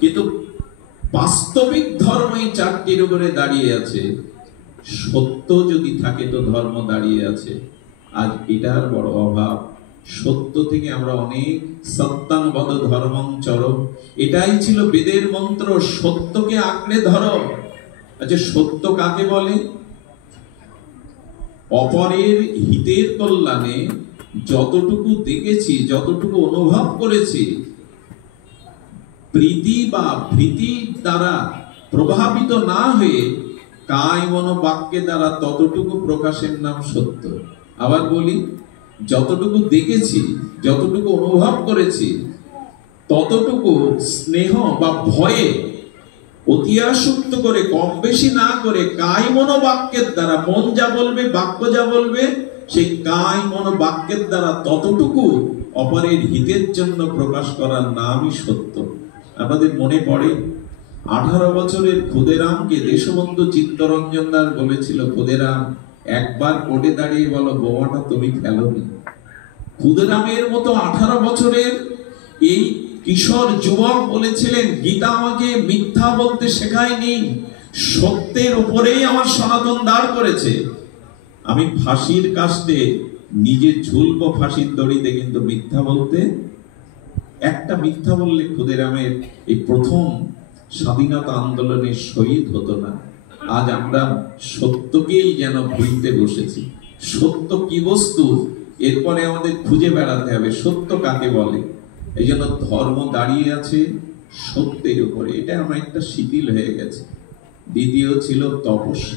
কিন্তু বাস্তবিক ধর্ম এই চারটির উপরে দাঁড়িয়ে আছে। সত্য যদি থাকে তো ধর্ম দাঁড়িয়ে আছে। আজ এটার বড় অভাব। সত্য থেকে আমরা অনেক সত্যাং বদ ধর্মং চর, এটাই ছিল বেদের মন্ত্র, সত্যকে আঁকড়ে ধরো। আচ্ছা, সত্য কাকে বলে? অপরের হিতের কল্যাণে যতটুকু দেখেছি, যতটুকু অনুভব করেছি, প্রীতি বা ভীতি দ্বারা প্রভাবিত না হয়ে কায় মন বাক্যে দ্বারা ততটুকু প্রকাশের নাম সত্য। আবার বলি, যতটুকু দেখেছি, যতটুকু অনুভব করেছি, ততটুকু স্নেহ বা ভয়ে অতি আসক্ত করে, কম বেশি না করে, কায় মন বাক্যের দ্বারা, মন যা বলবে, বাক্য যা বলবে, সেই কায় মন বাক্যের দ্বারা ততটুকু অপরের হিতের জন্য প্রকাশ করার নামই সত্য। আমাদের মনে পড়ে 18 বছরের ক্ষুদেরামকে দেশবন্ধু চিত্তরঞ্জন দাস বলেছিল, ক্ষুদেরাম একবার কোর্টে দাঁড়িয়ে বলো বোমাটা তুমি ফেলোনি। ক্ষুদেরামের মতো 18 বছরের এই কিশোর যুবক বলেছিলেন, গীতা আমাকে মিথ্যা বলতে শেখায়নি, সত্যের উপরেই আমার সনাতন দাঁড় করেছে। আমি ফাঁসির কাস্টে নিজে ঝুলবো ফাঁসির দড়িতে, কিন্তু মিথ্যা বলতে, একটা মিথ্যা বললে ক্ষুদিরামের এই প্রথম স্বাধীনতা আন্দোলনে শহীদ হতো না। আজ আমরা সত্যকেই যেন ভুলতে বসেছি। সত্য কি বস্তু এরপরে আমাদের খুঁজে বেড়াতে হবে, সত্য কাকে বলে। এই জন্য ধর্ম দাঁড়িয়ে আছে সত্যের উপরে, এটা আমার একটা শিথিল হয়ে গেছে। দ্বিতীয় ছিল তপস্যা।